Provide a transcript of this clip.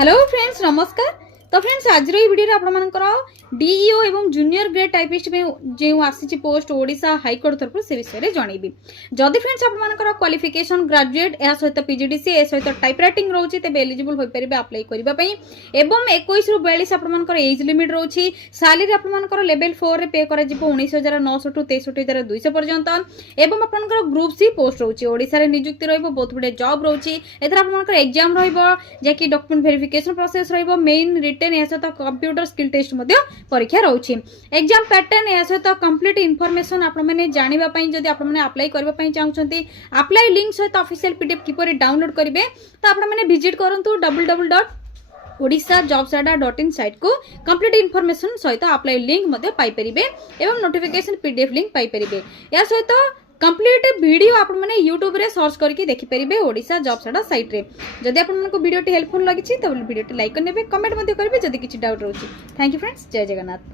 Hello friends नमस्कार। तो friends आज वीडियो आप डीईओ एवं जूनियर ग्रेड टाइपिस्ट में जो आसी पोस्ट ओडिशा हाईकोर्ट तरफ से विषय में जनइबी। जदि फ्रेंड्स आप क्वालिफिकेशन ग्रेजुएट या सहित पीजीडीसी ए सहित टाइप राइटिंग रोचे तेज एलिजिबल हो पारे अप्लाई करने एवं 21 ରୁ 42 आपर एज लिमिट रोची। सैलरी आपर लेवल 4 रे पे कर 19,900 टू 63,200 पर्यंत एवं आपर ग्रुप सी पोस्ट रोची। ओडिशा रे नियुक्ति रहिबो बहुत गुडे जॉब रोची। एथर आपर एग्जाम रहिबो जेकी डॉक्यूमेंट वेरिफिकेशन प्रोसेस रहिबो मेन रिटन या सहित कंप्यूटर स्किल टेस्ट परीक्षा रोची। एग्जाम पैटर्न या सहित कंप्लीट इनफॉरमेशन आप मैंने जानिबा पई जदि आप मैंने अप्लाई करबा पई चाहउछंती अप्लाई लिंक सहित ऑफिशियल पीडीएफ किपरि डाउनलोड करिवे तो आप मैंने विजिट करंतु www.odisha.jobsadda.in साइट को कंप्लीट इनफॉरमेशन सहित अप्लाई लिंक मध्ये पाई परिबे एवं नोटिफिकेशन पीडीएफ लिंक पाई परिबे। या सहित कंप्लीट वीडियो आप मैंने यूट्यूब रे सर्च करके देखि परिबे ओडिशा जॉबसाडा साइट रे। जदि आपन को वीडियो टी हेल्पफुल लगी छि तो वीडियो टी लाइक करनेबे कमेंट मध्ये करबे जदि किछि डाउट रहउछि। थैंक यू फ्रेंड्स, जय जगन्नाथ।